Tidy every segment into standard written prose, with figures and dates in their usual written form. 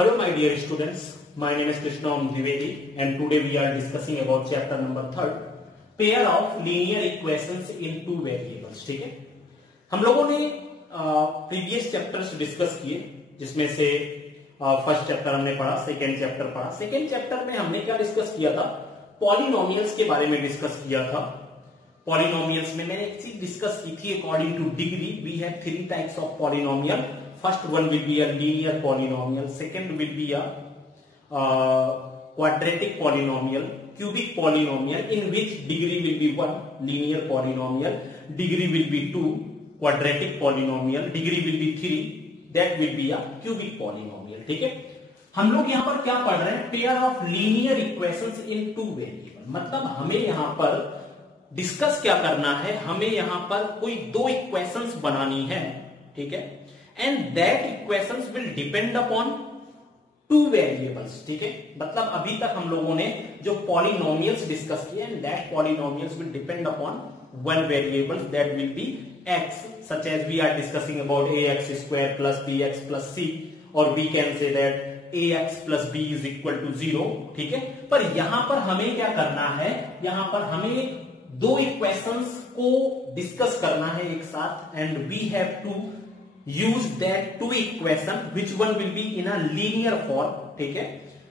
Hello my dear students, my name is Krishna Dwivedi and today we are discussing about chapter number 3, pair of linear equations in two variables. ठीक है, हम लोगों ने previous chapters discuss किए जिसमें से first chapter हमने पढ़ा, सेकेंड चैप्टर पढ़ा। सेकेंड चैप्टर में हमने क्या डिस्कस किया था? पॉलिनोमियल्स के बारे में डिस्कस किया था। पॉलिनोमियल्स में मैंने एक चीज डिस्कस की थी, according to degree we have three types of polynomial. First one will be a linear polynomial, second will be a quadratic polynomial, cubic polynomial in which degree will be 1, linear polynomial, degree will be 2, quadratic polynomial, degree will be 3, that will be a cubic polynomial। ठीक है, हम लोग यहां पर क्या पढ़ रहे हैं? Pair of linear equations in two variable. मतलब हमें यहां पर डिस्कस क्या करना है, हमें यहां पर कोई दो इक्वेशंस बनानी है। ठीक है, and that equations will depend upon two variables। ठीक है, मतलब अभी तक हम लोगों ने जो पॉलिनोमियल्स डिस्कस किए and that polynomials will depend upon one variable that will be x, such as we are discussing about ax square plus bx plus c, or we can say that ax plus b is equal to 0। ठीक है, पर यहां पर हमें क्या करना है? यहां पर हमें दो इक्वेशंस को डिस्कस करना है एक साथ and we have to use that two equation which one will be in a linear form। ठीक है,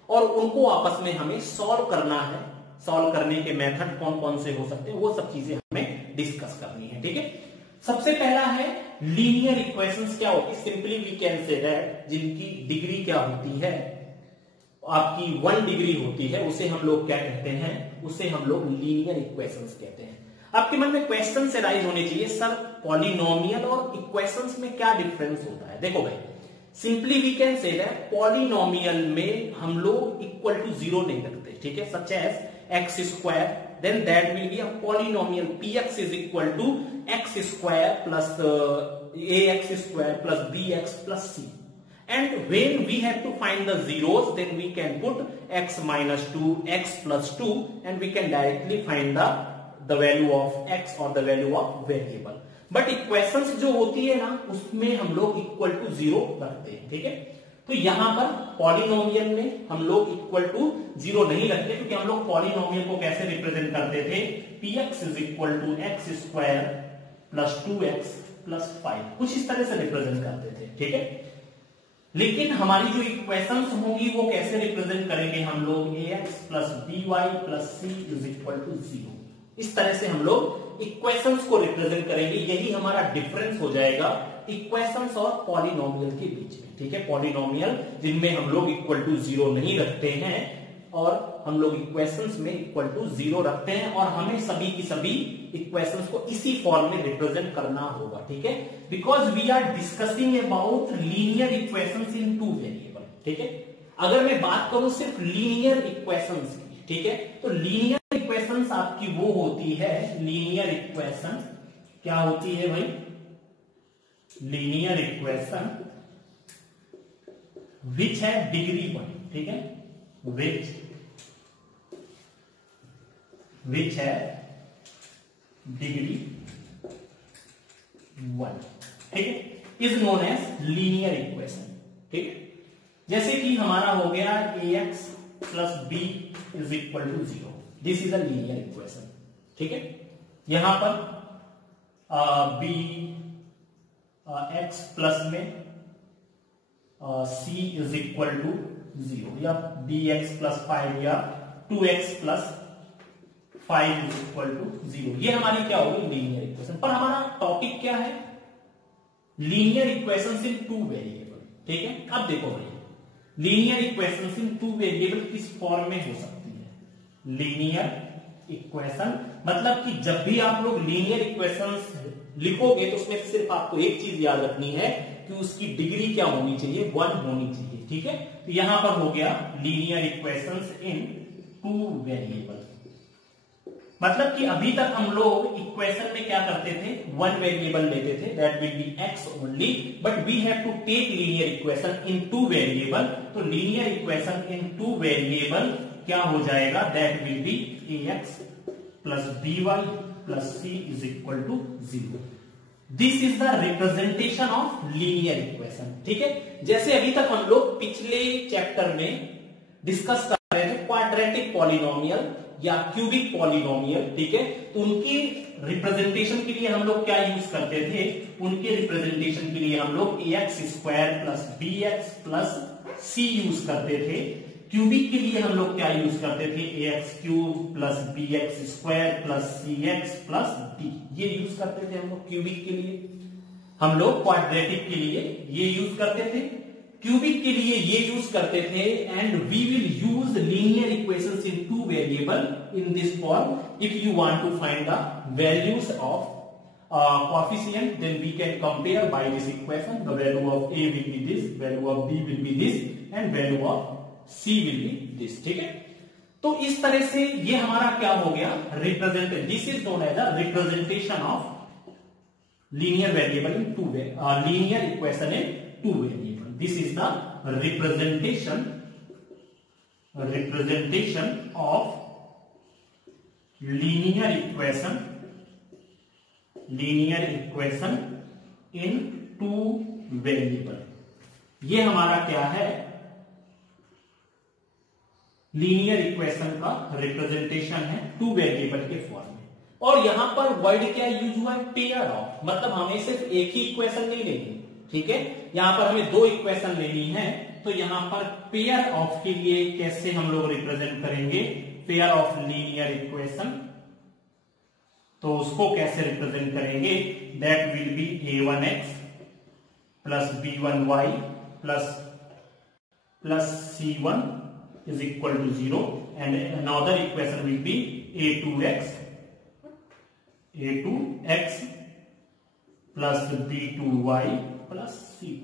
और उनको आपस में हमें सॉल्व करना है। सॉल्व करने के मेथड कौन कौन से हो सकते हैं वो सब चीजें हमें डिस्कस करनी है। ठीक है, सबसे पहला है लीनियर इक्वेशंस। क्या होती है? Simply we can say that जिनकी डिग्री क्या होती है, आपकी 1 डिग्री होती है, उसे हम लोग क्या कहते हैं? उसे हम लोग लीनियर इक्वेशंस कहते हैं। आपके मन में क्वेश्चन से राइज होने चाहिए, सर पॉलिनोमियल और इक्वेशंस में क्या डिफरेंस होता है? देखो भाई, simply we can say that polynomial में हम लोग इक्वल टू 0 नहीं रखते। ठीक है, such as x square, then that will be a polynomial px is equal to x square plus ax square plus bx plus c। And when we have to find the zeros, then we can put x minus 2, x plus 2, and we can directly find the value of x or the value of variable। But equations जो होती है ना, उसमें हम लोग equal to 0 रखते हैं। ठीक है, तो यहां पर पॉलिनोमियल में हम लोग इक्वल टू 0 नहीं रखते, क्योंकि हम लोग पॉलिनोमियल को कैसे रिप्रेजेंट करते थे? px is equal to x square plus 2x plus 5, कुछ इस तरह से रिप्रेजेंट करते थे। ठीक है, लेकिन हमारी जो इक्वेशंस होंगी वो कैसे रिप्रेजेंट करेंगे हम लोग? ax plus by plus c is equal to 0। इस तरह से हम लोग इक्वेशंस को रिप्रेजेंट करेंगे। यही हमारा डिफरेंस हो जाएगा इक्वेशंस और पॉलिनोमियल के बीच में। ठीक है, पॉलिनोमियल जिनमें हम लोग इक्वल टू 0 नहीं रखते हैं और हम लोग इक्वेशंस में इक्वल टू 0 रखते हैं, और हमें सभी की सभी इक्वेशंस को इसी फॉर्म में रिप्रेजेंट करना होगा। ठीक है, because we are discussing about linear equations in two variable. ठीक है, अगर मैं बात करूं सिर्फ लीनियर इक्वेशंस की, ठीक है, तो लीनियर इक्वेशंस आपकी वो होती है, लीनियर इक्वेशन क्या होती है भाई? लीनियर इक्वेशन विच है डिग्री 1। ठीक है, विच है डिग्री 1। ठीक है, is known as linear equation. ठीक है, जैसे कि हमारा हो गया ax plus b is equal to 0, this is a linear equation. ठीक है, यहां पर b x प्लस में c इज इक्वल टू 0, या bx प्लस 5 या 2x plus 5 is equal to 0। ये हमारी क्या होगी? Linear equation. पर हमारा टॉपिक क्या है? Linear equations in two variable. ठीक है, अब देखो भाई, linear equations in two variable किस फॉर्म में हो सकती है? लीनियर इक्वेशन मतलब कि जब भी आप लोग लीनियर इक्वेशंस लिखोगे तो उसमें सिर्फ आपको एक चीज याद रखनी है कि उसकी डिग्री क्या होनी चाहिए? 1 होनी चाहिए। ठीक है, तो यहां पर हो गया linear equations in two variable. मतलब कि अभी तक हम लोग इक्वेशन में क्या करते थे? 1 वेरिएबल लेते थे, that will be x only, but we have to take linear equation in two variable. तो linear equation in two variable क्या हो जाएगा? That will be ax plus by plus c is equal to 0। This is the representation of linear equation. ठीक है, जैसे अभी तक हम लोग पिछले चैप्टर में डिस्कस कर रहे थे क्वाड्रेटिक पॉलिनोमियल या क्यूबिक पॉलिनोमियल। ठीक है, तो उनकी रिप्रेजेंटेशन के लिए हम लोग क्या यूज करते थे, उनके रिप्रेजेंटेशन के लिए हम लोग ax square plus bx plus c use करते थे। क्यूबिक के लिए हम लोग क्या यूज करते थे, ax cube plus bx square plus cx plus d, ये यूज करते थे हम लोग क्यूबिक के लिए। हम लोग क्वाड्रेटिक के लिए ये यूज करते थे, क्यूबिक के लिए ये यूज करते थे। And we will use linear equations in two variable in this form. If you want to find the values of coefficient, then we can compare by this equation. The value of a will be this, value of b will be this, and value of c will be this. ठीक है, तो इस तरह से ये हमारा क्या हो गया, representation. This is known as a representation of linear variable in two linear equation in two variable. This is the representation of linear equation in two variable. ये हमारा क्या है, लीनियर इक्वेशन का रिप्रेजेंटेशन है टू वेरिएबल के form में। और यहां पर वर्ड क्या यूज हुआ है, पेयर ऑफ, मतलब हमें सिर्फ एक ही इक्वेशन नहीं लेनी। ठीक है, यहां पर हमें दो इक्वेशन लेनी है, तो यहां पर पेयर ऑफ के लिए कैसे हम लोग रिप्रेजेंट करेंगे, पेयर ऑफ लीनियर इक्वेशन, तो उसको कैसे रिप्रेजेंट करेंगे, that will B a1x plus b1y plus c1 is equal to 0 and another equation will be a2x plus b2y plus c2।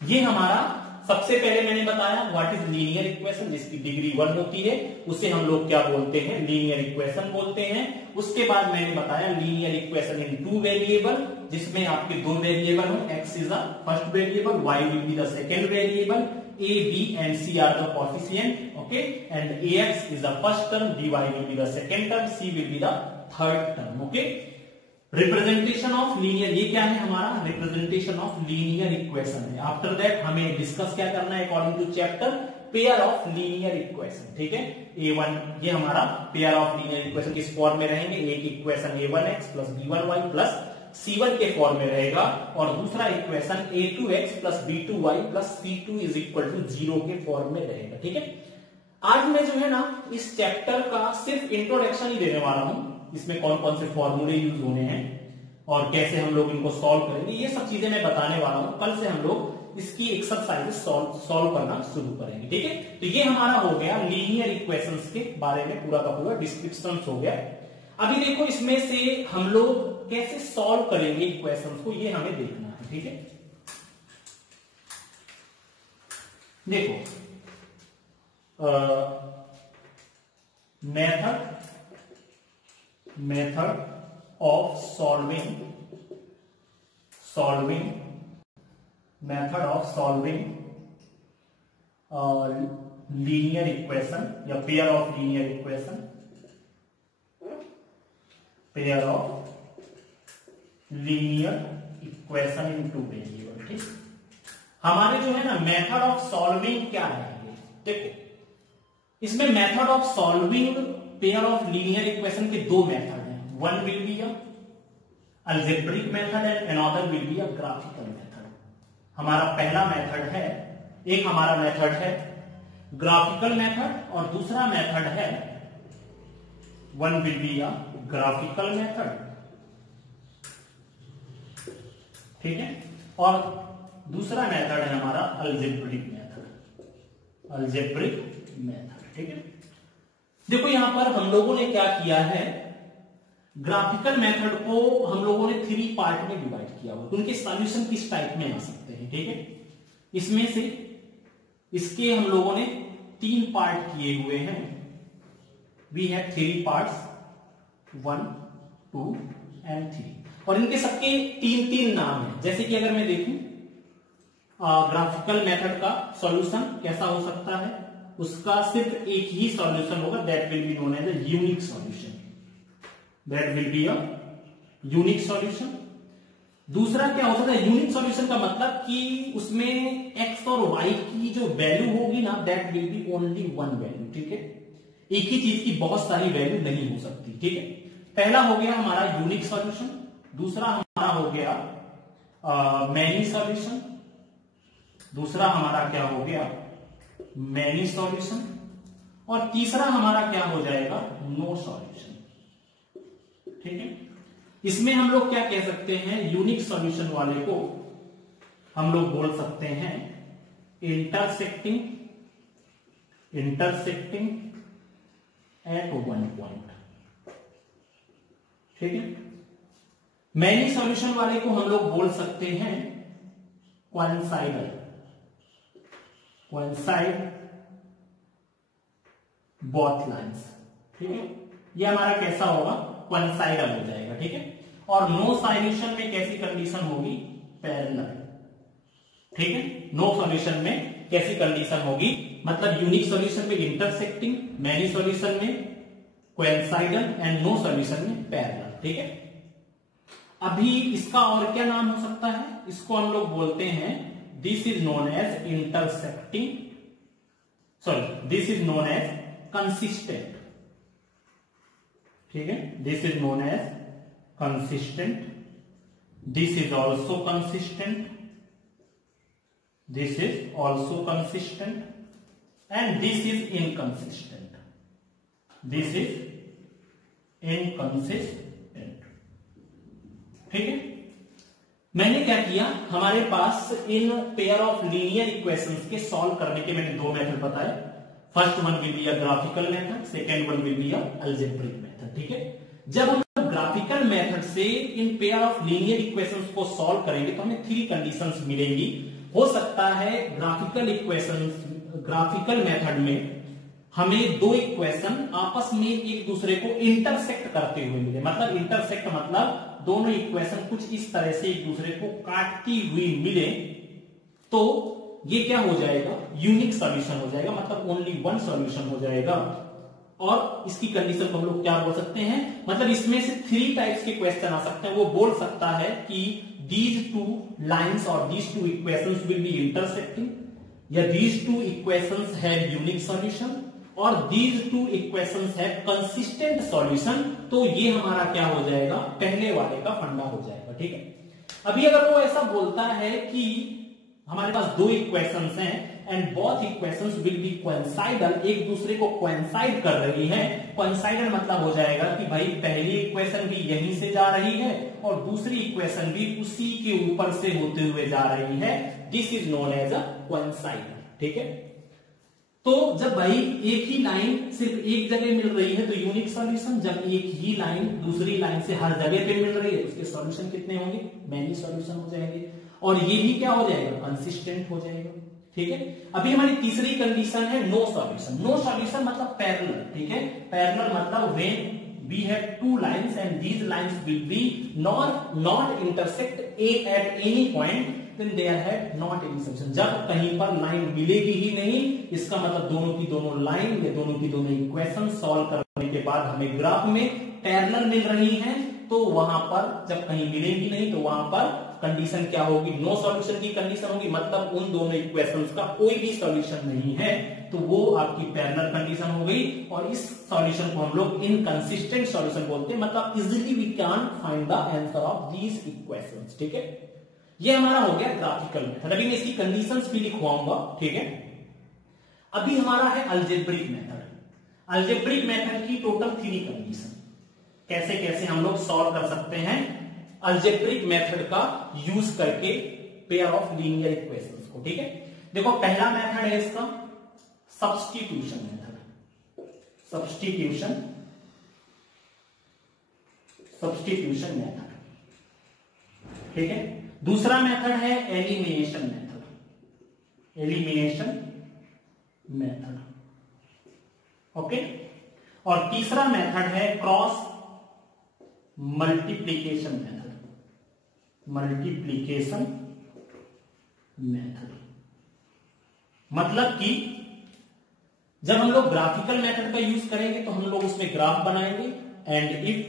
ये हमारा सबसे पहले मैंने बताया व्हाट इज लीनियर इक्वेशन, जिसकी डिग्री 1 होती है, उसे हम लोग क्या बोलते हैं, लीनियर इक्वेशन बोलते हैं। उसके बाद मैंने बताया linear equation in two variable, जिसमें आपके दो वेरिएबल हो, x is the first variable, y will be the second variable, a b and c are the coefficient, okay, and ax is the first term, dy will be the second term, c will be the third term, okay। Representation of linear, ये क्या है हमारा, representation of linear equation है। After that हमें discuss क्या करना है, according to chapter, pair of linear equation. ठीक है, a1 ये हमारा पेयर ऑफ लीनियर इक्वेशन किस फॉर्म में रहेंगे, एक equation a1x plus b1y plus c1 के फॉर्म में रहेगा, और दूसरा equation a2x plus b2y plus c2 is equal to 0 के फॉर्म में रहेगा। ठीक है, आज मैं जो है ना इस चैप्टर का सिर्फ इंट्रोडक्शन ही देने वाला हूं, इसमें कौन कौन से फॉर्मूले यूज होने हैं और कैसे हम लोग इनको सॉल्व करेंगे, ये सब चीजें मैं बताने वाला हूं। कल से हम लोग इसकी एक्सरसाइज सॉल्व करना शुरू करेंगे। ठीक है, तो ये हमारा हो गया लीनियर इक्वेशंस के बारे में पूरा का पूरा डिस्क्रिप्शन हो गया। अभी देखो इसमें से हम लोग कैसे सॉल्व करेंगे इक्वेशंस को, ये हमें देखना है। ठीक है, देखो method of solving linear equation या pair of linear equation, in two variable. ठीक, हमारे जो है ना मेथड ऑफ सॉल्विंग क्या है, देखो इसमें method of solving pair of linear equation के दो मेथड हैं, one will B algebraic method and another will be graphical method. हमारा पहला मेथड है, एक हमारा मेथड है ग्राफिकल मेथड और दूसरा मेथड है, one will B graphical method, ठीक है, और दूसरा मेथड है हमारा अलजेब्रिक मेथड। ठीक है, देखो यहां पर हम लोगों ने क्या किया है, ग्राफिकल मेथड को हम लोगों ने 3 पार्ट में डिवाइड किया हुआ, उनके सॉल्यूशन किस टाइप में आ सकते हैं। ठीक है, इसमें से इसके हम लोगों ने 3 पार्ट किए हुए हैं। वी हैव 3 पार्ट्स, 1, 2 एंड 3, और इनके सबके 3 नाम हैं। जैसे कि अगर मैं देखूं ग्राफिकल मेथड का सॉल्यूशन कैसा हो सकता है, उसका सिर्फ एक ही सॉल्यूशन होगा, that will be known as a unique solution, that will be a unique solution. दूसरा क्या हो सकता है, यूनिक सॉल्यूशन का मतलब कि उसमें x और y की जो वैल्यू होगी ना, that will B only one value. ठीक है, एक ही चीज की बहुत सारी वैल्यू नहीं हो सकती। ठीक है, पहला हो गया हमारा यूनिक सॉल्यूशन, दूसरा हमारा हो गया मैनी सॉल्यूशन, दूसरा हमारा क्या हो गया मैनी सॉल्यूशन, और तीसरा हमारा क्या हो जाएगा नो सॉल्यूशन। ठीक है, इसमें हम लोग क्या कह सकते हैं, यूनिक सॉल्यूशन वाले को हम लोग बोल सकते हैं इंटरसेक्टिंग एट वन पॉइंट। ठीक है, मैनी सॉल्यूशन वाले को हम लोग बोल सकते हैं कोइंसाइडल बोथ लाइंस। ठीक है, ये हमारा कैसा होगा, कोइंसाइडल हो जाएगा। ठीक है, और नो सॉल्यूशन में कैसी कंडीशन होगी, पैरेलल। ठीक है, नो सॉल्यूशन में कैसी कंडीशन होगी, मतलब यूनिक सॉल्यूशन में इंटरसेक्टिंग, मैनी सॉल्यूशन में कोइंसाइडल एंड नो सॉल्यूशन में पैरेलल। ठीक है, अभी इसका और क्या नाम हो सकता है, इसको हम लोग बोलते हैं this is known as intersecting, sorry this is known as consistent. ठीक है, this is known as consistent, this is also consistent, this is also consistent, and this is inconsistent, this is inconsistent. ठीक है, मैंने क्या किया, हमारे पास इन पेयर ऑफ लीनियर इक्वेशंस के सॉल्व करने के मैंने दो मेथड बताए। First one will be a graphical method, second one will be a algebraic method. ठीक है, जब हम ग्राफिकल मेथड से इन पेयर ऑफ लीनियर इक्वेशंस को सॉल्व करेंगे तो हमें थ्री कंडीशंस मिलेंगी। हो सकता है ग्राफिकल मेथड में हमें दो इक्वेशन आपस में एक दूसरे को इंटरसेक्ट करते हुए मिले, मतलब इंटरसेक्ट मतलब दोनों इक्वेशन कुछ इस तरह से एक दूसरे को काटती हुई मिले, तो ये क्या हो जाएगा, यूनिक सॉल्यूशन हो जाएगा, मतलब ओनली वन सॉल्यूशन हो जाएगा। और इसकी कंडीशन को हम लोग क्या बोल सकते हैं, मतलब इसमें से थ्री टाइप्स के क्वेश्चन आ सकते हैं। वो बोल सकता है कि दीज टू लाइंस और these two equations will be intersecting, या these two equations have unique solution, और these two equations have consistent solution. तो ये हमारा क्या हो जाएगा, पहले वाले का फंडा हो जाएगा। ठीक है, अभी अगर वो ऐसा बोलता है कि हमारे पास दो इक्वेशंस हैं and both equations will be coincidal, एक दूसरे को कोइंसाइड कर रही है। कोइंसाइडल मतलब हो जाएगा कि भाई पहली इक्वेशन भी यहीं से जा रही है और दूसरी इक्वेशन भी उसी के ऊपर से होते हुए जा रही है। This is known as a coincidal. ठीक है, तो जब भाई एक ही लाइन सिर्फ एक जगह मिल रही है तो यूनिक सॉल्यूशन, जब एक ही लाइन दूसरी लाइन से हर जगह पे मिल रही है तो उसके सॉल्यूशन कितने होंगे, मैनी सॉल्यूशन हो जाएंगे, और ये भी क्या हो जाएगा, कंसिस्टेंट हो जाएगा। ठीक है, अभी हमारी तीसरी कंडीशन है नो सॉल्यूशन। नो सॉल्यूशन मतलब पैरेलल। ठीक है, पैरेलल मतलब when we have two lines and these lines will be not intersect at any point, then they have not any solution। जब कहीं पर लाइन मिलेगी ही नहीं, इसका मतलब दोनों की दोनों लाइन या दोनों की दोनों इक्वेशन सॉल्व करने के बाद हमें ग्राफ में पैरेलल मिल रही हैं, तो वहां पर जब कहीं मिलेगी नहीं तो वहां पर कंडीशन क्या होगी, नो सॉल्यूशन की कंडीशन होगी, मतलब उन दोनों इक्वेशंस का कोई भी सॉल्यूशन नहीं है, तो वो आपकी पैरेलल कंडीशन हो गई। और इस सॉल्यूशन को हम लोग इनकंसिस्टेंट सॉल्यूशन बोलते हैं, मतलब easily we can find the answer of these equations. ठीक है, ये हमारा हो गया ग्राफिकल मेथड। अभी मैं इसकी कंडीशंस भी लिखवाऊंगा। ठीक है, अभी हमारा है अलजेब्रिक मेथड। अलजेब्रिक मेथड की टोटल थ्री कंडीशन, कैसे कैसे हम लोग सॉल्व कर सकते हैं अलजेब्रिक मेथड का यूज करके पेयर ऑफ लीनियर इक्वेशंस को। ठीक है, देखो पहला मेथड है इसका सब्स्टिट्यूशन मेथड, सब्स्टिट्यूशन मेथड। ठीक है, दूसरा मेथड है एलिमिनेशन मेथड, ओके, और तीसरा मेथड है क्रॉस मल्टीप्लीकेशन मेथड। मतलब कि जब हम लोग ग्राफिकल मेथड का यूज करेंगे तो हम लोग उसमें ग्राफ बनाएंगे, and if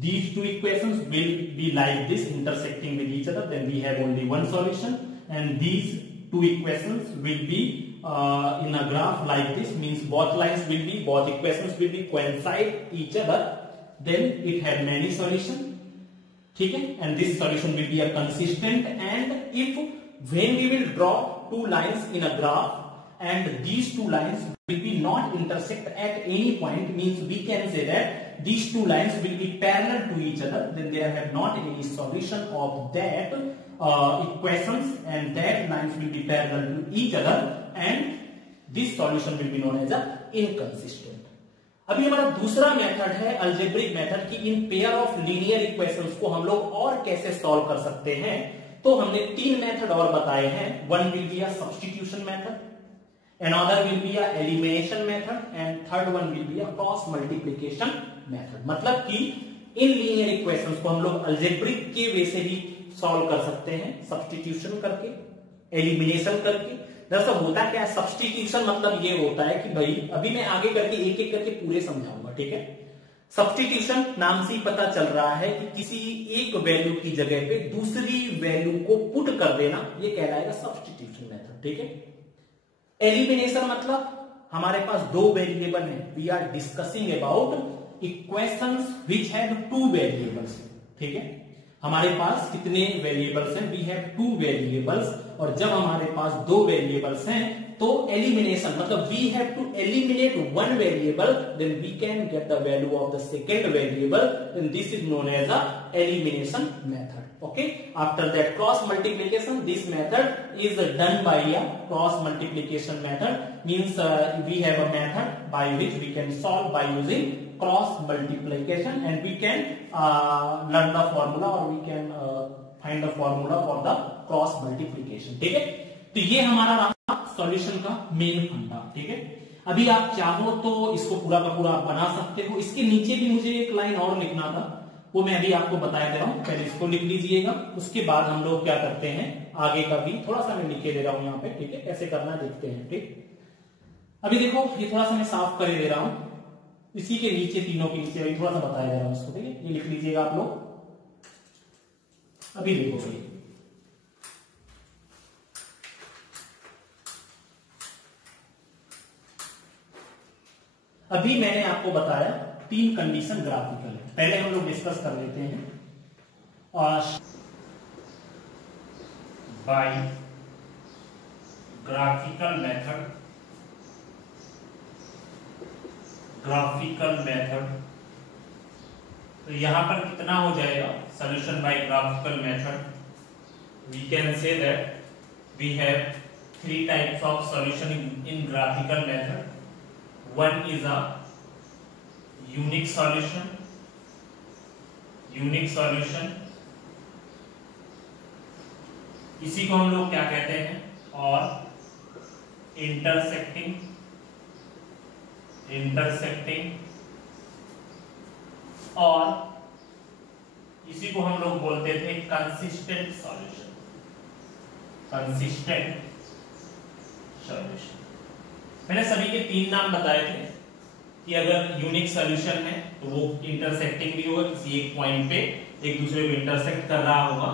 these two equations will be like this, intersecting with each other, then we have only one solution. And these two equations will be in a graph like this, means both equations will be coincide each other, then it had many solutions. ठीक है, and this solution will be a consistent. And if when we will draw two lines in a graph and these two lines will be not intersect at any point, means we can say that these two lines will be parallel to each other, then there have not any solution of that equations, and that lines will be parallel to each other, and this solution will be known as a inconsistent. अभी हमारा दूसरा method है algebraic method कि इन pair of linear equations को हम लोग और कैसे सॉल्व कर सकते हैं. तो हमने तीन मेथड और बताए हैं. One will be a substitution method, another will be a elimination method, and third one will be a cross multiplication method. मतलब कि इन लीनियर इक्वेशंस को हम लोग अलजेब्रिक के वे से भी सॉल्व कर सकते हैं, सब्स्टिट्यूशन करके, एलिमिनेशन करके. दरअसल होता क्या है सब्स्टिट्यूशन, मतलब ये होता है कि भाई अभी मैं आगे करके एक एक करके पूरे समझाऊंगा. ठीक है, सब्स्टिट्यूशन नाम से ही पता चल रहा है कि किसी एक वैल्यू की जगह पे दूसरी वैल्यू को पुट कर देना, ये कहलाएगा सब्स्टिट्यूशन मेथड. ठीक है, एलिमिनेशन मतलब हमारे पास दो वेरिएबल है, we are discussing about equations which have two variables. ठीक है, हमारे पास कितने वेरिएबल्स हैं, वी हैव टू वेरिएबल्स, और जब हमारे पास दो वेरिएबल्स हैं तो एलिमिनेशन मतलब we have to eliminate one variable, then we can get the value of the second variable, then this is known as a elimination method. Okay, after that cross multiplication, this method is done by a cross multiplication method, means we have a method by which we can solve by using cross multiplication, and we can learn the formula, or we can find the formula for the cross multiplication. ठीक है, तो ये हमारा रहा solution का main फंडा. ठीक है, अभी आप चाहो तो इसको पूरा का पूरा बना सकते हो. इसके नीचे भी मुझे एक लाइन और लिखना था, वो मैं अभी आपको बताया दे रहा हूं. पहले इसको लिख लीजिएगा, उसके बाद हम लोग क्या करते हैं आगे का भी थोड़ा सा मैं लिखे दे रहा हूं यहाँ पे. ठीक है, कैसे करना देखते हैं. ठीक, अभी देखो ये थोड़ा सा मैं साफ कर दे रहा हूं, इसी के नीचे तीनों के नीचे अभी थोड़ा सा बताया दे रहा हूं इसको. ठीक है, ये लिख लीजिएगा आप लोग. अभी देखो भाई, अभी मैंने आपको बताया तीन कंडीशन ग्राफिकल है. पहले हम लोग डिस्कस कर लेते हैं. और बाय ग्राफिकल मेथड, तो यहां पर कितना हो जाएगा solution by graphical method. We can say that we have three types of solution in graphical method. One is a unique solution, इसी को हम लोग क्या कहते हैं, और इंटरसेक्टिंग, और इसी को हम लोग बोलते थे कंसिस्टेंट सॉल्यूशन. मैंने सभी के तीन नाम बताए थे कि अगर यूनिक सॉल्यूशन है तो वो इंटरसेक्टिंग भी होगा, किसी एक पॉइंट पे एक दूसरे को इंटरसेक्ट कर रहा होगा,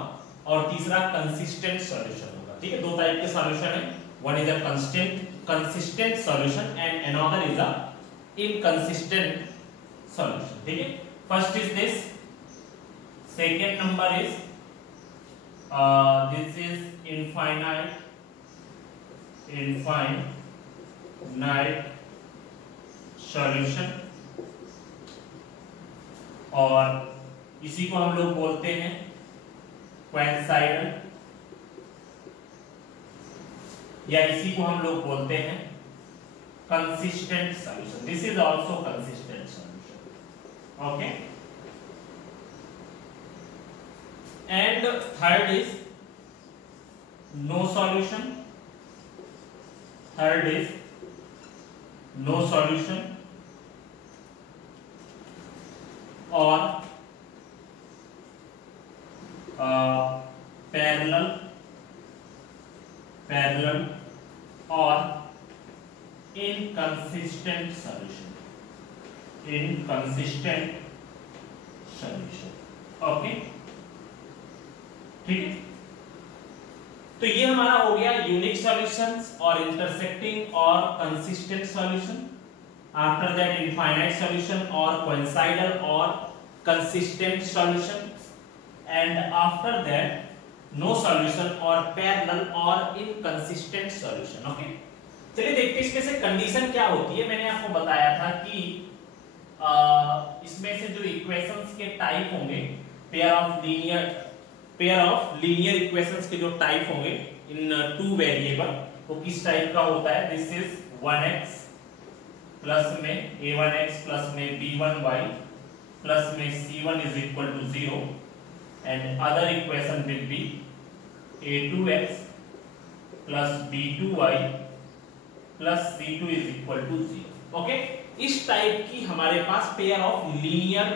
और तीसरा कंसिस्टेंट सॉल्यूशन होगा. ठीक है, दो टाइप के सॉल्यूशन है, one is a consistent solution and another is a inconsistent solution. ठीक है, first is this, second number is this is infinite solution, और इसी को हम लोग बोलते हैं कोइंसाइडल, या इसी को हम लोग बोलते हैं consistent solution. This is also consistent solution. Okay, and third is no solution. और पैरेलल और इनकंसिस्टेंट सॉल्यूशन। ओके, ठीक है। तो ये हमारा हो गया यूनिक सॉल्यूशंस और इंटरसेक्टिंग और consistent solution. After that infinite solution और कोइंसाइडल और consistent solution, and after that no solution और पैरेलल और इनकंसिस्टेंट सॉल्यूशन। ओके, चलिए देखते हैं इसमें से कंडीशन क्या होती है। मैंने आपको बताया था कि इसमें से जो इक्वेशंस के टाइप होंगे, पेयर ऑफ लीनियर इक्वेशंस के जो टाइप होंगे इन टू वेरिएबल, वो किस टाइप का होता है। दिस इज 1x प्लस में a1x प्लस में b1y प्लस में c1 is equal to 0 and other equation will be a2x plus b2y plus c2 is equal to 0। Okay, इस टाइप की हमारे पास pair of linear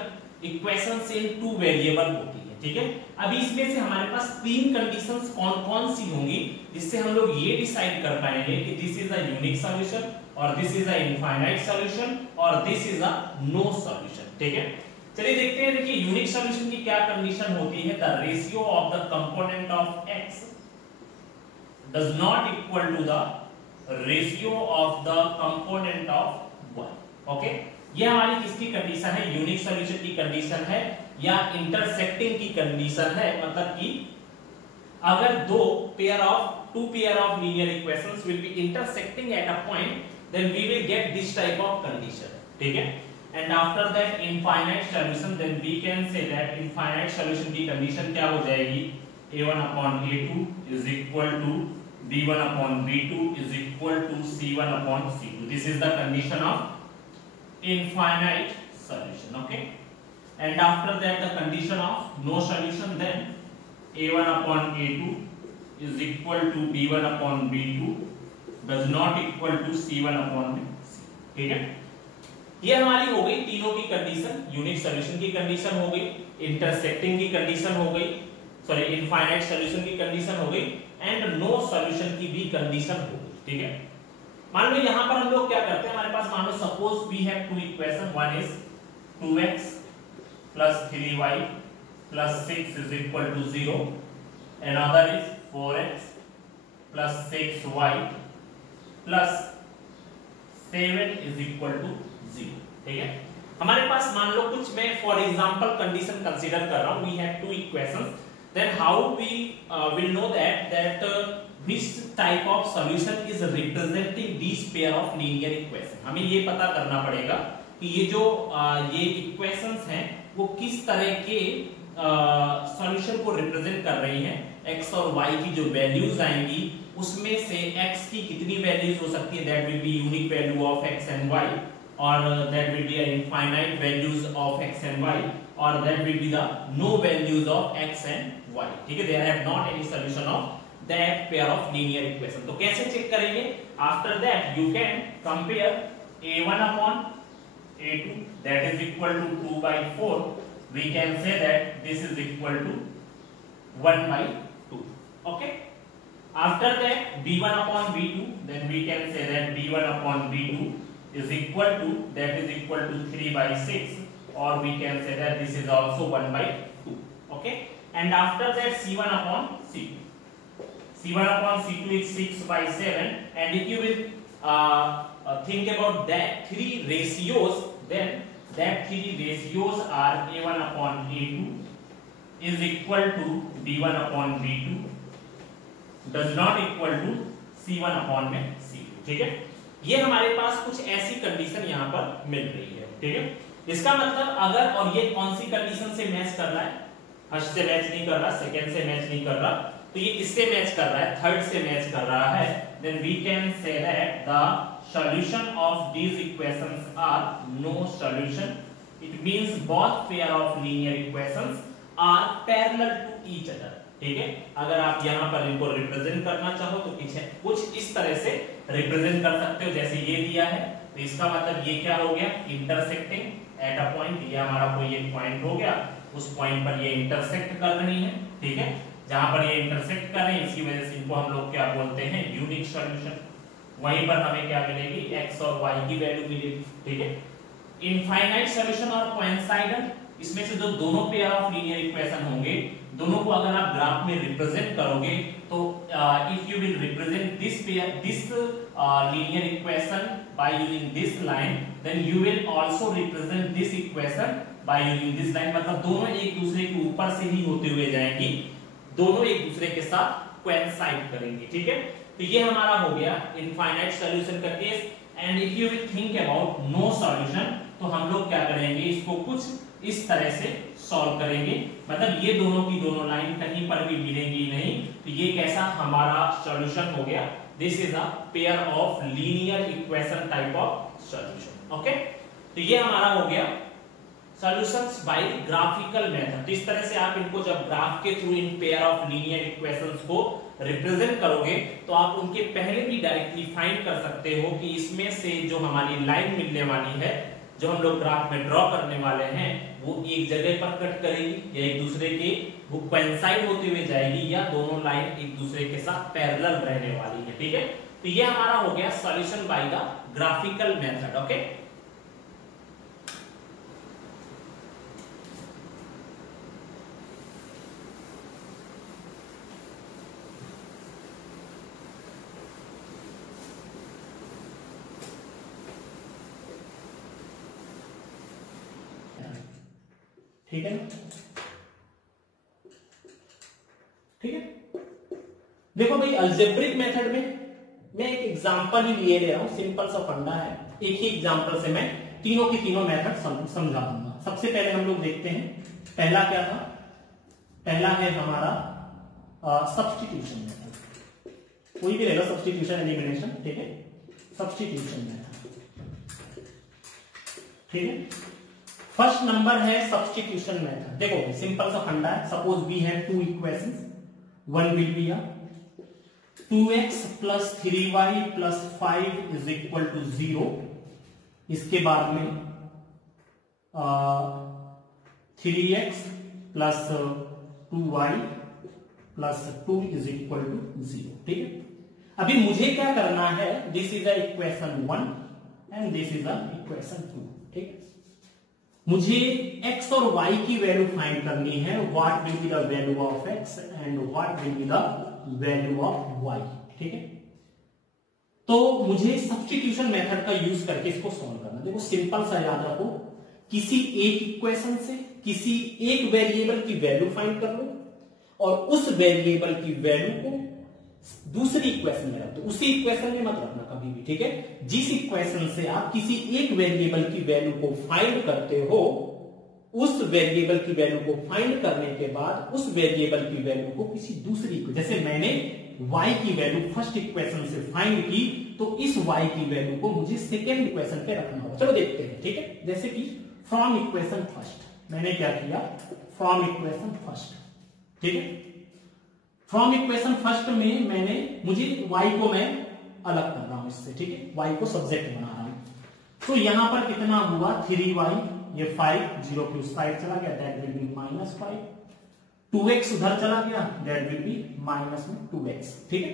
equations in two variable होती है। ठीक है, अभी इसमें से हमारे पास तीन कंडीशंस कौन कौन सी होंगी जिससे हम लोग ये डिसाइड कर पाएंगे कि this is a unique solution और this is a infinite solution और this is a no solution. ठीक है, चलिए देखते हैं। देखिए यूनिक सॉल्यूशन की क्या कंडीशन होती है। The ratio of the component of x does not equal to the ratio of the component of y। Okay, ये हमारी किसकी कंडीशन है, यूनिक सॉल्यूशन की कंडीशन है या इंटरसेक्टिंग की कंडीशन है। मतलब कि अगर two pair of linear equations will be intersecting at a point, then we will get this type of condition. ठीक है, and after that infinite solution, then we can say that infinite solution की condition क्या हो जाएगी, a1 upon a2 is equal to b1 upon b2 is equal to c1 upon c2. This is the condition of infinite solution. Okay, and after that the condition of no solution, then a1 upon a2 is equal to b1 upon b2 does not equal to c1 upon c। ठीक है, ये हमारी हो गई तीनों की condition. Unique solution की condition हो गई, इंटरसेक्टिंग की कंडीशन हो गई, सॉरी इनफाइनाइट सॉल्यूशन की कंडीशन हो गई एंड नो सॉल्यूशन की भी कंडीशन हो गई। ठीक है, मान लो यहां पर हम लोग क्या करते हैं, हमारे पास मान लो suppose we have two equation, one is 2x plus 3y plus 6 is equal to 0, another is 4x plus 6y plus 7 is equal to 0। ठीक है, हमारे पास मान लो कुछ, मैं फॉर एग्जांपल कंडीशन कंसीडर कर रहा हूं, we have two equations, then how we will know that which type of solution is representing these pair of linear equation। हमें ये पता करना पड़ेगा कि ये जो ये इक्वेशंस हैं वो किस तरह के सॉल्यूशन को रिप्रेजेंट कर रही हैं। x और y की जो वैल्यूज आएंगी उसमें से x की कितनी वैल्यूज हो सकती है, that will be unique value of x and y, और that will be infinite values of x and y, और that will be the no values of x and y। ठीक है, there have not any solution of that pair of linear equation. तो कैसे check करेंगे, after that you can compare a1 upon a2 that is equal to 2 by 4, we can say that this is equal to 1 by 2। okay, after that b1 upon b2, then we can say that b1 upon b2 is equal to, that is equal to 3 by 6, or we can say that this is also 1 by 2। okay, and after that c1 upon c2, c1 upon c2 is 6 by 7, and if you will think about that three ratios, then that three ratios are a1 upon a2 is equal to b1 upon b2 does not equal to c1 upon c2। ठीक है, ये हमारे पास कुछ ऐसी condition यहाँ पर मिल रही है। ठीक है, इसका मतलब अगर, और ये कौन सी कंडीशन से मैच कर रहा है, फर्स्ट से मैच नहीं कर रहा, सेकंड से मैच नहीं कर रहा, तो ये किससे मैच कर रहा है, थर्ड से मैच कर रहा है। then we can say that the solution of these equations are no solution। it means both pair of linear equations are parallel to each other। ठीक है, अगर आप यहाँ पर इनको रिप्रेजेंट करना चाहो तो कुछ इस तरह से रिप्रेजेंट कर सकते हो, जैसे ये दिया है, तो इसका मतलब ये क्या हो गया, इंटरसेक्टिंग एट अ पॉइंट। ये हमारा कोई एक पॉइंट हो गया, उस पॉइंट पर ये इंटरसेक्ट कर रही है। ठीक है, जहां पर ये इंटरसेक्ट कर रहे हैं इसी वजह से इनको हम लोग क्या बोलते हैं, यूनिक सॉल्यूशन। वहीं पर हमें क्या मिलेगी, x और y की वैल्यू मिलेगी। ठीक है, इनफाइनाइट सॉल्यूशन और कोइंसाइडेंट, इसमें से जो दोनों पेयर ऑफ लीनियर इक्वेशन होंगे, दोनों को अगर आप ग्राफ में रिप्रेजेंट करोगे तो if you will represent this pair, this linear equation by using this line, then you will also represent this equation by using this line. मतलब दोनों एक दूसरे के ऊपर से ही होते हुए जाएंगी, दोनों एक दूसरे के साथ कोइंसाइड करेंगे, ठीक है। तो ये हमारा हो गया इनफाइनाइट सॉल्यूशन का case. And if you will think about no solution, तो हम लोग क्या करेंगे, इसको कुछ इस तरह से सॉल्व करेंगे। मतलब ये दोनों की दोनों लाइन कहीं पर भी मिलेंगी नहीं, तो ये कैसा हमारा सॉल्यूशन हो गया। This is a pair of linear equation type of solution. Okay, तो ये हमारा हो गया सॉल्यूशंस बाय ग्राफिकल मेथड। तो इस तरह से आप इनको जब ग्राफ के through in pair of linear equations को रिप्रेजेंट करोगे तो आप उनके पहले भी डायरेक्टली फाइंड कर सकते हो कि इसमें से जो हमारी लाइन मिलने वाली है, जो हम लोग ग्राफ में ड्रॉ करने वाले हैं, वो एक जगह पर कट करेगी या एक दूसरे के वो कोइंसाइड होते हुए जाएगी, या दोनों लाइन एक दूसरे के साथ पैरेलल रहने वाली है, ठीक है। तो ये हमारा हो गया solution by the graphical method. Okay, ठीक है, ठीक है। देखो भाई, अलजेब्रिक मेथड में मैं एक एग्जांपल ही लिए ले रहा हूं, सिंपल सा फंडा है, एक ही एग्जांपल से मैं तीनों की तीनों मेथड समझा दूंगा। सबसे पहले हम लोग देखते हैं, पहला क्या था, पहला है हमारा सब्स्टिट्यूशन मेथड। कोई भी रहेगा, सब्स्टिट्यूशन एलिमिनेशन, ठीक है, सब्स्टिट्यूशन मेथड, ठीक है। फर्स्ट नंबर है सब्स्टिट्यूशन मेथड। देखो सिंपल सा फंडा है, suppose we have two equations, one will be 2x plus 3y plus 5 is equal to 0। इसके बाद में 3x plus 2y plus 2 is equal to 0, ठीक है। अभी मुझे क्या करना है, this is a equation 1 and this is a equation 2, ठीक है। मुझे x और y की वैल्यू फाइंड करनी है, what will be the value of x and what will be the value of y, ठीक है। तो मुझे सब्स्टिट्यूशन मेथड का यूज करके इसको सॉल्व करना। देखो सिंपल सा याद रखो, किसी एक इक्वेशन से किसी एक वेरिएबल की वैल्यू फाइंड कर लो और उस वेरिएबल की वैल्यू को दूसरी इक्वेशन में रख दो, उसी इक्वेशन में मत रखना कभी भी, ठीक है। जिस इक्वेशन से आप किसी एक वेरिएबल की वैल्यू को फाइंड करते हो, उस वेरिएबल की वैल्यू को फाइंड करने के बाद उस वेरिएबल की वैल्यू को किसी दूसरी, जैसे मैंने y की वैल्यू फर्स्ट इक्वेशन से फाइंड की, तो इस y की वैल्यू को मुझे सेकेंड इक्वेशन पे रखना होगा। चलो देखते हैं, ठीक है। जैसे कि फ्रॉम इक्वेशन फर्स्ट मैंने क्या किया, फ्रॉम इक्वेशन फर्स्ट, ठीक है। फ्रॉम इक्वेशन फर्स्ट में मुझे y को मैं अलग कर रहा हूं इससे, ठीक है, y को सब्जेक्ट बना रहा हूं। तो यहां पर कितना हुआ, 3y, ये 5 0 की उस साइड चला गया, दैट विल बी -5, 2x उधर चला गया, दैट विल बी माइनस में 2x, ठीक है।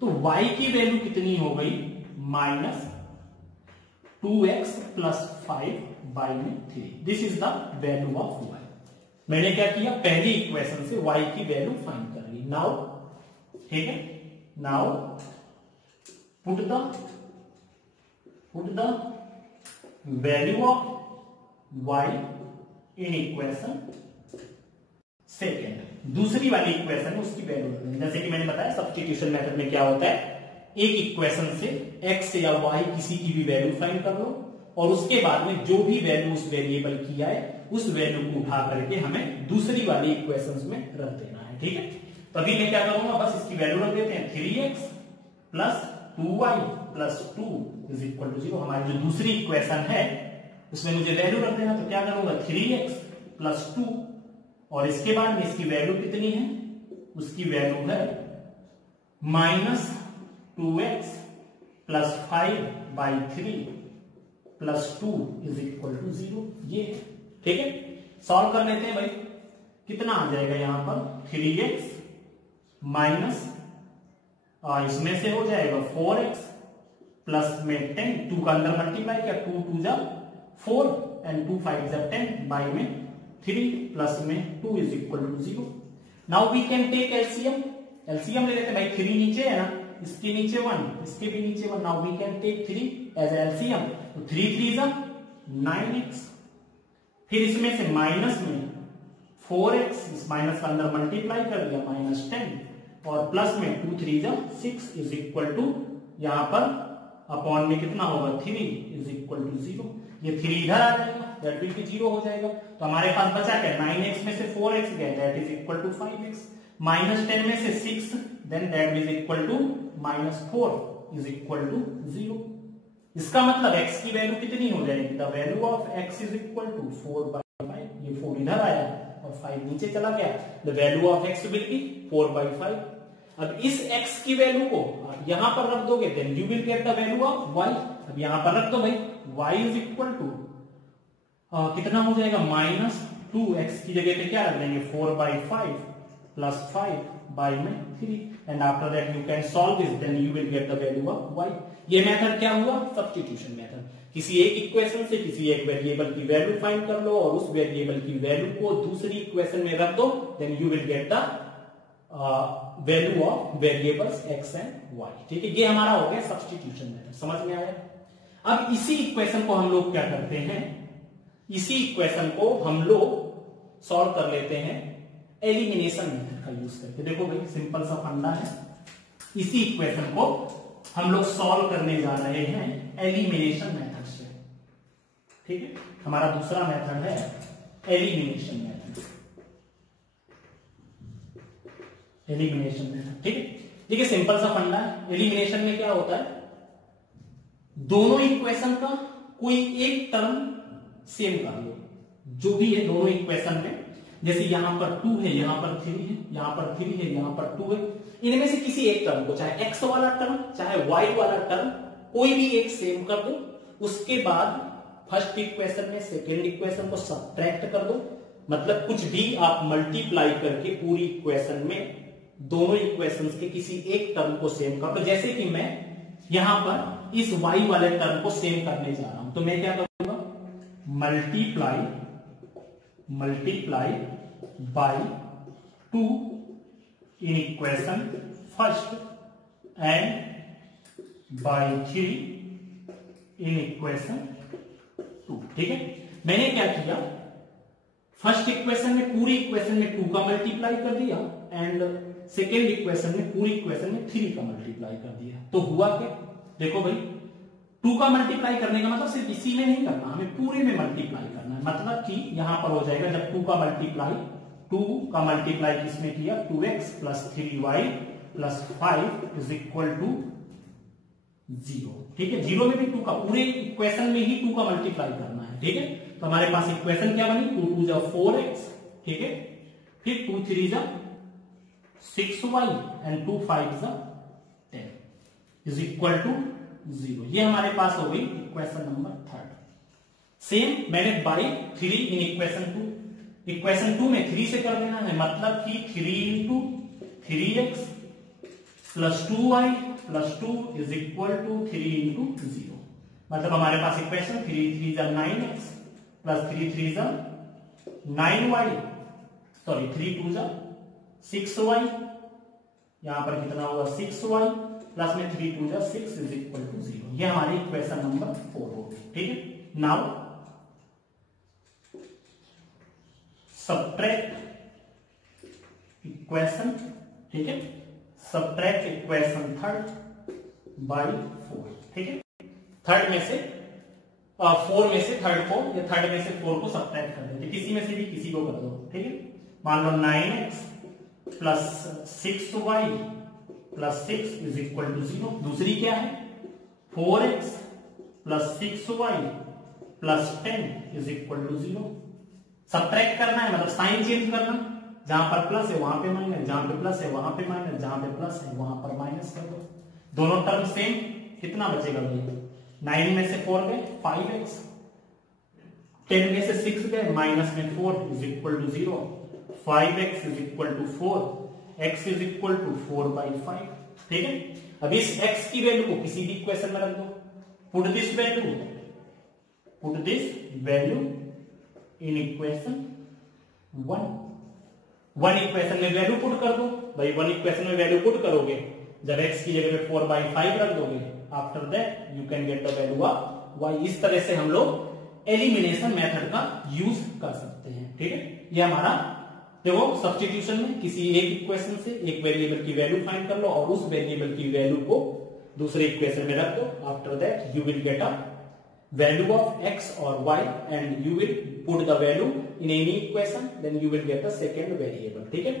तो y की वैल्यू कितनी हो गई, -2x plus 5/3, this is the value of y। मैंने क्या किया, पहली इक्वेशन से y की वैल्यू फाइंड कर ली। नाउ, ठीक है, now put the value of y in equation second, दूसरी वाली इक्वेशन में उसकी वैल्यू। जैसे कि मैंने बताया सब्स्टिट्यूशन मेथड में क्या होता है, एक इक्वेशन से x या y किसी की भी वैल्यू फाइंड कर लो और उसके बाद में जो भी वैल्यू उस वेरिएबल की आए उस वैल्यू को उठा करके हमें दूसरी वाली इक्वेशंस में रख देना है, ठीक है। तो अभी मैं क्या करूंगा, बस इसकी वैल्यू रख देते हैं, 3x plus 2y plus 2 is equal to 0। हमारी जो दूसरी इक्वेशन है उसमें मुझे वैल्यू रख देना, तो क्या करूंगा, 3x प्लस 2 और इसके बाद में इसकी वैल्यू कितनी है, उसकी वैल्यू है -2x plus 5/3 plus 2 is equal to 0, ये, ठीक है। सॉल्व कर लेते हैं भाई, कितना आ जाएगा यहां पर, 3x माइनस इसमें से हो जाएगा 4x प्लस में 10, 2 का अंदर मल्टीप्लाई किया, 2 2 जा 4 एंड 2 5 जा 10 बाई में 3 प्लस में 2 is equal to 0। Now we can take LCM, LCM ले लेते हैं भाई, 3 नीचे है ना, इसके नीचे 1, इसके भी नीचे 1। Now we can take 3 as LCM, तो 3 3 जा 9x, फिर इसमें से माइनस में 4x, इस माइनस का अंदर मल्टीप्लाई कर दिया -10, और प्लस में 2 3 जा 6 इज इक्वल टू, यहां पर अपॉन में कितना होगा 3 इज इक्वल टू 0। ये 3 इधर आ जाएगा, दैट विल बी 0 हो जाएगा। तो हमारे पास बचा क्या, 9x में से 4x गया, that is equal to 5x, -10 में से 6, then that is equal to -4 is equal to 0। इसका मतलब x की वैल्यू कितनी हो जाएगी, the value of x is equal to 4/5, ये 4 इधर आया और 5 नीचे चला गया, the value of x will B 4/5। अब इस x की वैल्यू को आप यहां पर रख दोगे, then you will get the value of y। अब यहां पर रख दो भाई, y इज इक्वल टू कितना हो जाएगा, -2x की जगह पे क्या रख देंगे 4/5 plus 5/3, and after that you can solve this, then you will get the value of y। ये मेथड क्या हुआ, सब्स्टिट्यूशन मेथड। किसी एक इक्वेशन से किसी एक वेरिएबल की वैल्यू फाइंड कर लो और उस वेरिएबल की वैल्यू को दूसरी इक्वेशन में रख दो, then you will get the value of variables x and y। ठीक है, ये हमारा हो गया सब्स्टिट्यूशन मेथड, समझ में आया। अब इसी इक्वेशन को हम लोग क्या करते हैं, इसी इक्वेशन को हम लोग सॉल्व कर लेते हैं एलिमिनेशन मेथड का यूज करके। देखो भाई, सिंपल सा फंडा है, इसी इक्वेशन को हम लोग सॉल्व करने जा रहे हैं एलिमिनेशन मेथड से। ठीक है, हमारा दूसरा मेथड है एलिमिनेशन मेथड, एलिमिनेशन मेथड। ठीक है, देखिए सिंपल सा फंडा है। एलिमिनेशन में क्या होता है, दोनों इक्वेशन का कोई एक टर्म सेम कर लो, जो भी है दोनों इक्वेशन में, जैसे यहां पर 2 है, यहां पर 3 है, यहां पर 3 है, यहां पर 2 है, इनमें से किसी एक टर्म को, चाहे x वाला टर्म चाहे y वाला टर्म, कोई भी एक सेम कर दो। उसके बाद फर्स्ट इक्वेशन में सेकेंड इक्वेशन को सब्ट्रैक्ट कर दो, मतलब कुछ भी आप मल्टीप्लाई करके पूरी इक्वेशन में दोनों इक्वेशंस के किसी एक टर्म को सेम कर दो। जैसे कि मैं यहां पर इस y वाले टर्म को सेम करने जा रहा हूं, तो मैं क्या करूंगा, multiply by 2 in equation first and by 3 in equation 2। ठीक है, मैंने क्या किया, फर्स्ट इक्वेशन में पूरी इक्वेशन में 2 का मल्टीप्लाई कर दिया एंड सेकेंड इक्वेशन में पूरी इक्वेशन में 3 का मल्टीप्लाई कर दिया। तो हुआ क्या, देखो भाई, 2 का मल्टीप्लाई करने का मतलब सिर्फ इसी में नहीं करना, हमें पूरे में मल्टीप्लाई करना है। मतलब कि यहां पर हो जाएगा, जब 2 का मल्टीप्लाई किसमें किया, 2x plus 3y plus 5 is equal to 0। ठीक है, 0 में भी 2 का, पूरे इक्वेशन में ही 2 का मल्टीप्लाई करना है। ठीक है, तो हमारे पास इक्वेशन क्या बनी, 2 2 जा 4x, ठीक है, फिर 2 3 जा 6y एंड 2 5 जा 10 इज इक्वल टू 0। ये हमारे पास हो गई इक्वेशन नंबर 3। सेम मैंने बाई 3 इन इक्वेशन 2 में 3 से कर देना है, मतलब कि 3 into 3x plus 2y plus 2 is equal to 3 into 0। मतलब हमारे पास इक्वेशन 3 3 जा 9x प्लस 3 3 जा 9y, सॉरी 3 2 जा 6y, यहां पर कितना होगा 6y प्लस में 3 2 जा 6 इज इक्वल टू 0। ये हमारी इक्वेशन नंबर 4 होगी। ठीक है, नाउ सब्ट्रैक्ट इक्वेशन, ठीक है, सब्ट्रैक्ट इक्वेशन 3 बाय 4। ठीक है, थर्ड में से 4 में से थर्ड को, या थर्ड में से 4 को सब्ट्रैक्ट कर देते, किसी में से भी किसी को कर दो। ठीक है, मान लो 9x plus 6y plus 6 is equal to 0। दूसरी क्या है, 4x plus 6y plus 10 is equal to 0। Subtract करना है मतलब साइन चेंज करना, जहां पर प्लस है वहां पे माइनस, जहां पे प्लस है वहां पे माइनस, जहां पे प्लस है वहां पर माइनस कर दो। दोनों टर्म सेम, कितना बचेगा भाई, 9 में से 4 गए 5x, 10 में से 6 गए माइनस में 4 is equal to 0, 5x is equal to 4, x is equal to 4/5। ठीक है, अब इस x की वैल्यू को किसी भी इक्वेशन में रख दो, put this value in equation 1 equation में वैल्यू पुट कर दो भाई। 1 इक्वेशन में वैल्यू पुट करोगे, जब x की जगह पे 4/5 रख दोगे, after that you can get the value of y। इस तरह से हम लोग एलिमिनेशन मेथड का यूज कर सकते हैं। ठीक है, ये हमारा देखो सब्स्टिट्यूशन में किसी एक इक्वेशन से एक वेरिएबल की वैल्यू फाइंड कर लो और उस वेरिएबल की वैल्यू को दूसरे इक्वेशन में रख दो। After that you will get a value of x और y and you will put the value in any equation, then you will get the second variable. ठीक है,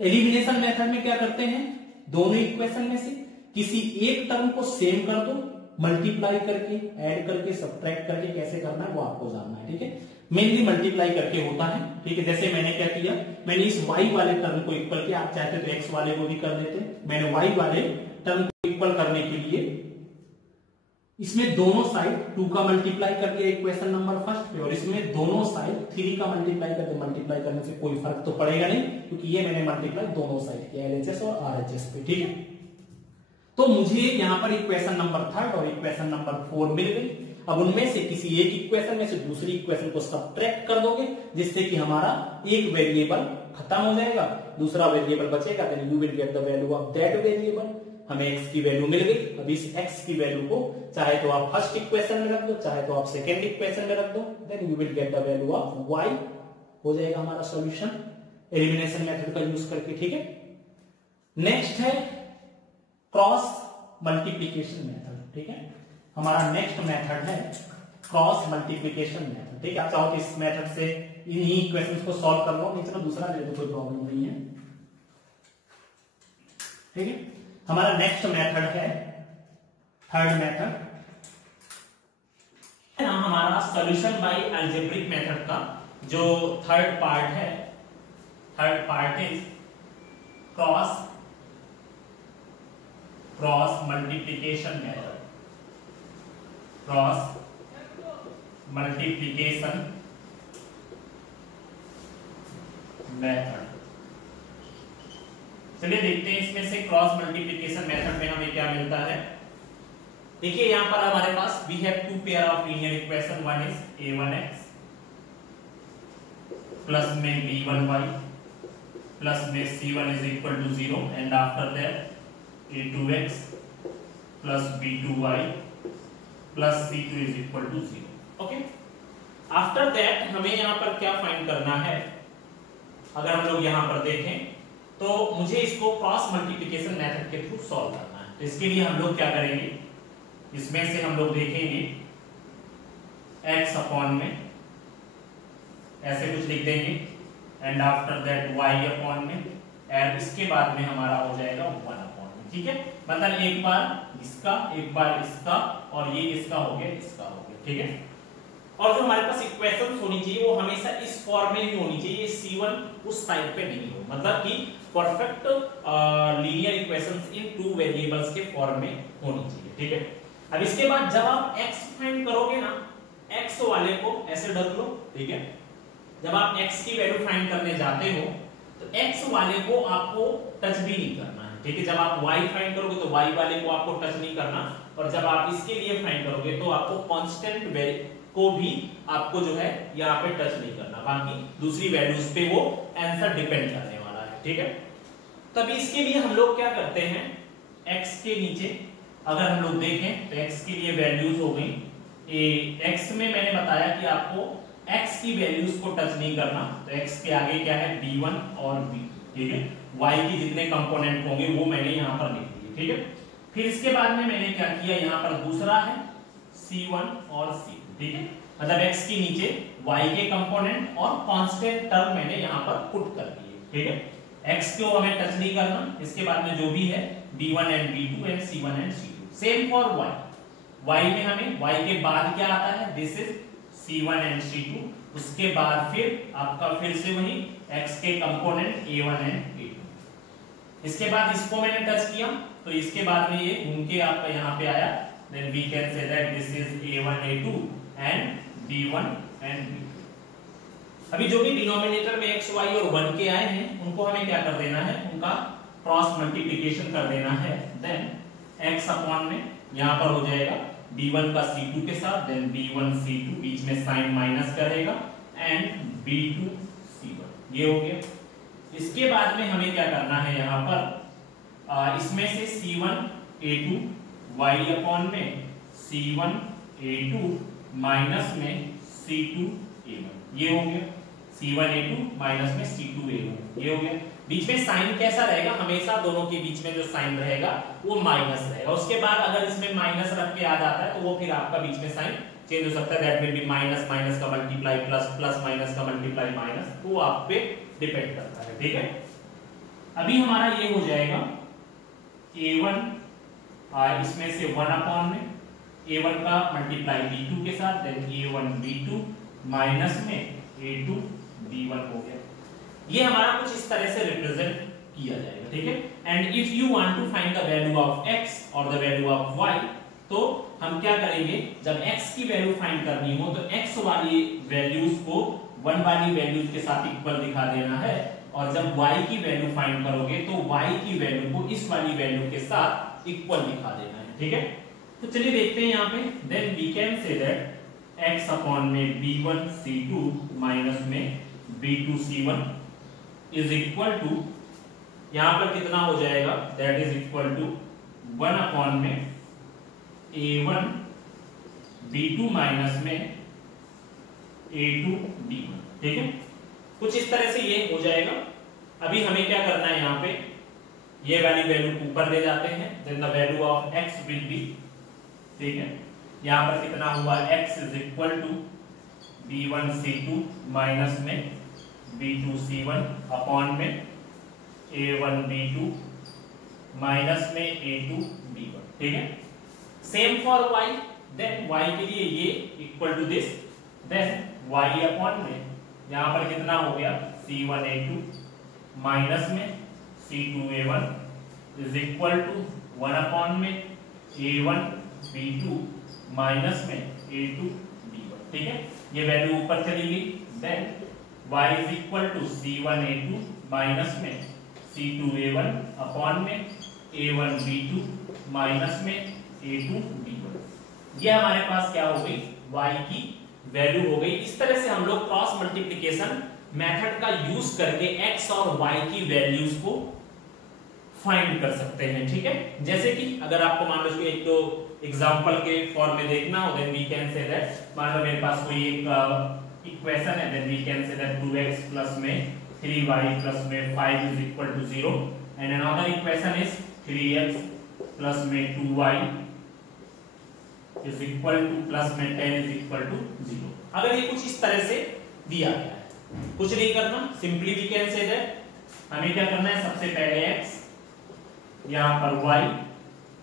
एलिमिनेशन मेथड में क्या करते हैं, दोनों इक्वेशन में से किसी एक टर्म को सेम कर दो, मल्टीप्लाई करके, ऐड करके, सब्ट्रैक्ट करके कैसे करना है वो आपको जानना है। ठीक है, मेनली मल्टीप्लाई करके होता है। ठीक है, जैसे मैंने क्या किया, मैंने इस y वाले टर्म को इक्वल किया, आप चाहते तो x वाले को भी कर देते, मैंने y वाले टर्म को इक्वल करने के लिए इसमें दोनों साइड 2 का मल्टीप्लाई कर दिया इक्वेशन नंबर फर्स्ट पे, और इसमें दोनों साइड 3 का मल्टीप्लाई कर दिया। मल्टीप्लाई करने से कोई फर्क तो पड़ेगा नहीं, क्योंकि ये मैंने मल्टीप्लाई दोनों साइड किया, LHS और RHS पे। ठीक है, तो मुझे यहां पर इक्वेशन नंबर 3 और इक्वेशन नंबर 4 मिल गई। अब उनमें से किसी एक इक्वेशन में से दूसरी इक्वेशन को सब्ट्रैक्ट कर दोगे, जिससे कि हमारा एक वेरिएबल खत्म हो जाएगा, दूसरा वेरिएबल बचेगा, then you will get the value of that variable. हमें x की वैल्यू मिल गई। अब इस x की वैल्यू को चाहे तो आप फर्स्ट इक्वेशन में रख दो, चाहे तो आप सेकेंड इक्वेशन में रख दो, then you will get the value of y। हो जाएगा हमारा सॉल्यूशन एलिमिनेशन मेथड का यूज करके। ठीक है, नेक्स्ट है क्रॉस मल्टीप्लीकेशन मेथड। ठीक है, हमारा नेक्स्ट मेथड है क्रॉस मल्टीप्लीकेशन मेथड। ठीक है, आप चाहो तो इस मेथड से इन्हीं इक्वेशंस को सॉल्व कर लो, नहीं चलो दूसरा ले लो, कोई प्रॉब्लम नहीं है। ठीक है, हमारा नेक्स्ट मेथड है थर्ड मेथड, हमारा सॉल्यूशन बाय अलजेब्रिक मेथड का जो थर्ड पार्ट है, third part is cross multiplication method. Cross multiplication method. चलिए देखते हैं इसमें से क्रॉस मल्टीप्लीकेशन मेथड में हमें क्या मिलता है। देखिए यहां पर हमारे पास we have 2 pair of linear equation, one is a1x plus में b1y प्लस में c1 is equal to 0 and after that a2x plus b2y plus c2 is equal to 0। Okay, after that हमें यहां पर क्या फाइंड करना है, अगर हम लोग यहां पर देखें तो मुझे इसको क्रॉस मल्टीप्लिकेशन मेथड के थ्रू सॉल्व करना है। तो इसके लिए हम लोग क्या करेंगे, इसमें से हम लोग देखेंगे x अपॉन में ऐसे कुछ लिख देंगे and after that y upon में, एंड इसके बाद में हमारा हो जाएगा 1 अपॉन में। ठीक है, मतलब एक बार इसका, एक बार इसका, और ये इसका हो गया, इसका हो गया। ठीक है, और जो हमारे पास इक्वेशन होनी चाहिए वो हमेशा इस फॉर्म में ही होनी चाहिए, C1 उस साइड पे नहीं हो, मतलब कि परफेक्ट लीनियर इक्वेशंस इन 2 वेरिएबल्स के फॉर्म में होनी चाहिए। ठीक है, अब इसके बाद जब आप x फाइंड करोगे ना, x वाले को ऐसे ढक लो। ठीक है, जब आप x की वैल्यू फाइंड करने जाते हो तो x वाले को आपको टच भी नहीं करना है। ठीक है, जब आप y फाइंड करोगे तो y वाले को आपको टच नहीं करना, और जब आप इसके लिए फाइंड करोगे तो आपको कांस्टेंट को भी आपको जो है यहाँ पे टच नहीं करना, बाकी दूसरी वैल्यूज पे वो आंसर डिपेंड करने वाला है। ठीक है, तब इसके लिए हम लोग क्या करते हैं, x के नीचे अगर हम लोग देखें तो x के लिए वैल्यूज हो गई, x में मैंने बताया कि आपको x की वैल्यूज को टच नहीं करना, तो x के आगे क्या है b1 और b2। ठीक है, y की जितने कंपोनेंट होंगे वो मैंने यहाँ पर लिख दिए। ठीक है, फिर इसके बाद में मैंने क्या किया, यहाँ पर दूसरा है c1 और c2। ठीक है, मतलब x के नीचे y के कंपोनेंट और कांस्टेंट टर्म मैंने यहाँ पर पुट कर दिए। ठीक है, x को हमें टच नहीं करना, इसके बाद में जो भी है b1 and b2 and c1 and c2। Same for y में हमें y के बाद क्या आता है, this is c1 and c2, उसके बाद फिर आपका फिर से वही x के कंपोनेंट a1 एंड a2। इसके बाद इसको मैंने टच किया तो इसके बाद में ये उनके आपका यहाँ पे आया, then we can say that this is a1 a2 and b1 and b2। अभी जो भी डिनोमिनेटर में x y और 1 के आए हैं उनको हमें क्या कर देना है, उनका क्रॉस मल्टीप्लिकेशन कर देना है, देन x अपॉन में यहाँ पर हो जाएगा b1 का c2 के साथ, देन b1 c2 बीच में साइन माइनस करेगा एंड b2 c1। ये हो गया। इसके बाद में हमें क्या करना है यहाँ पर, इसमें से C1A2 y अपॉन में C1A2 माइनस में C2A1, ये हो गया। C1A2 माइनस में C2A1, ये हो गया। बीच में साइन कैसा रहेगा, हमेशा दोनों के बीच में जो साइन रहेगा वो माइनस रहेगा। उसके बाद अगर इसमें माइनस रख के याद आता है तो वो फिर आपका बीच में साइन चेंज हो सकता है, that will B minus minus का मल्टीप्लाई प्लस, प्लस माइनस का मल्टीप्लाई माइनस, वो आप पे डिपेंड करता है, ठीक है। अभी हमारा ये हो जाएगा A1 इसमें से 1 अपॉन में A1 का मल्टीप्लाई B2 के साथ, देन A1 B2 माइनस में A2 B1 हो गया। ये हमारा कुछ इस तरह से रिप्रेजेंट किया जाएगा, ठीक है। And if you want to find the value of x और द वैल्यू ऑफ y, तो हम क्या करेंगे, जब x की वैल्यू फाइंड करनी हो तो x वाली वैल्यूज को 1 वाली वैल्यूज के साथ इक्वल दिखा देना है, और जब y की वैल्यू फाइंड करोगे तो y की वैल्यू को इस वाली वैल्यू के साथ इक्वल दिखा देना है, ठीक है। तो चलिए देखते हैं यहाँ पे, then we can say that x upon में b1 c2 माइनस में b2 c1 is equal to, यहाँ पर कितना हो जाएगा, that is equal to 1 upon में a1 b2 माइनस में a2 b1, ठीक है। कुछ इस तरह से ये हो जाएगा। अभी हमें क्या करना है, यहाँ पे ये वाली वैल्यू ऊपर ले जाते हैं, then the value of x will be, ठीक है। यहाँ पर कितना हुआ, x is equal to b1 c2 minus में b2 c1 अपॉन में a1 b2 माइनस में a2 b1, ठीक है। Same for y, then y के लिए ये equal to this, then y upon में यहाँ पर कितना हो गया, c1a2 माइनस में c2a1 is equal to 1 upon में a1 b2 माइनस में a2 b1, ठीक है। ये वैल्यू ऊपर चली गई, then y is equal to c1a2 minus में c2a1 अपॉन में a1 b2 माइनस में a2 b1। ये हमारे पास क्या हो गई, y की वैल्यू हो गई। इस तरह से हम लोग क्रॉस मल्टीप्लिकेशन मेथड का यूज करके x और y की वैल्यूज को फाइंड कर सकते हैं, ठीक है। जैसे कि अगर आपको मान लो एक तो एग्जांपल के फॉर्म में देखना हो, then we can say that, मान लो मेरे पास कोई एक इक्वेशन है, then we can say that 2x plus में 3y प्लस में 5 is equal to 0 and another equation is 3x plus में 2y is equal two plus में 10 इज इक्वल टू 0। अगर ये कुछ इस तरह से दिया गया है, कुछ नहीं करना, simply we can say that, हमें क्या करना है, सबसे पहले x, यहाँ पर y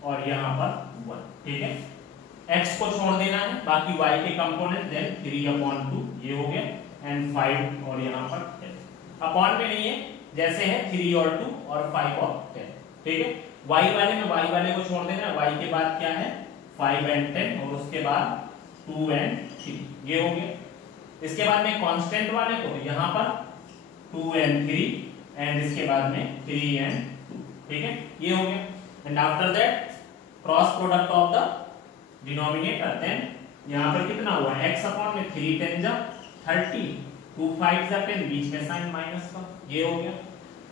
और यहाँ पर 1, ठीक है। x को छोड़ देना है, बाकी y के कंपोनेंट, देन 3/2 ये हो गया, एंड 5 और यहाँ पर 10 अपॉन में नहीं है, जैसे है 3 और 2 और 5 और 10, ठीक है। y वाले में y वाले को छोड़ देना, y के बाद क्या है 5 and 10 और उसके बाद 2 and 3, ये हो गया। इसके बाद में कांस्टेंट वाले को यहाँ पर 2 and 3 एंड इसके बाद में 3 and 2, ठीक है, ये हो गया। And after that cross product of the denominator, then यहाँ पर कितना हुआ, x अपॉन में 3 10 जा 30, 2 5 जा 10, बीच में साइन माइनस का, ये हो गया।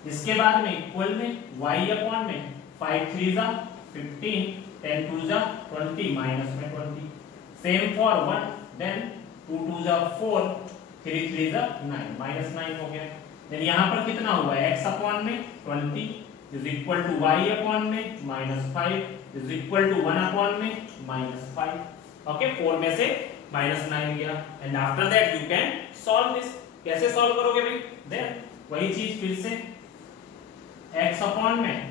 इसके बाद में इक्वल में y अपॉन में 5 3 जा 15, 10 2 जा 20 माइनस में 20, सेम फॉर 1, देन 2 2 जा 4, 3 3 जा 9 माइनस 9 हो गया। देन यहाँ पर कितना हुआ, x अपॉन में 20 is equal to y upon में -5 इज इक्वल टू 1 अपॉन में -5, ओके। 4 में से -9 गया, and after that you can solve this. कैसे सॉल्व करोगे भाई, देन वही चीज फिर से, x अपॉन में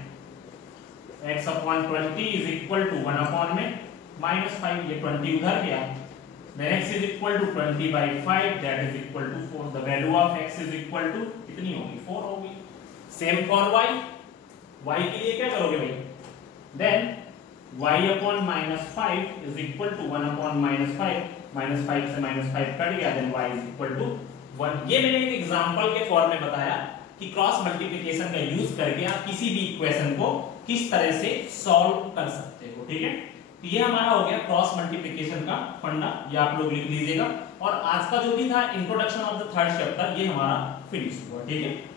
x upon 20 is equal to 1 upon में -5, ये 20 उधर गया, then x is equal to 20/5, that is equal to 4, the value of x is equal to कितनी होगी, 4 होगी। same for y, y के लिए क्या करोगे भाई, then y upon -5 is equal to 1 upon -5, -5 से -5 कट गया, then y is equal to 1। ये मैंने एक एग्जांपल के फॉर्म में बताया कि क्रॉस मल्टीप्लिकेशन का यूज करके आप किसी भी इक्वेशन को किस तरह से सॉल्व कर सकते हो, ठीक है। तो ये हमारा हो गया क्रॉस मल्टीप्लिकेशन का फंडा, ये आप लोग लिख लीजिएगा। और आज का जो भी था introduction of the third chapter ये हमारा फिनिश हुआ। ठीक है।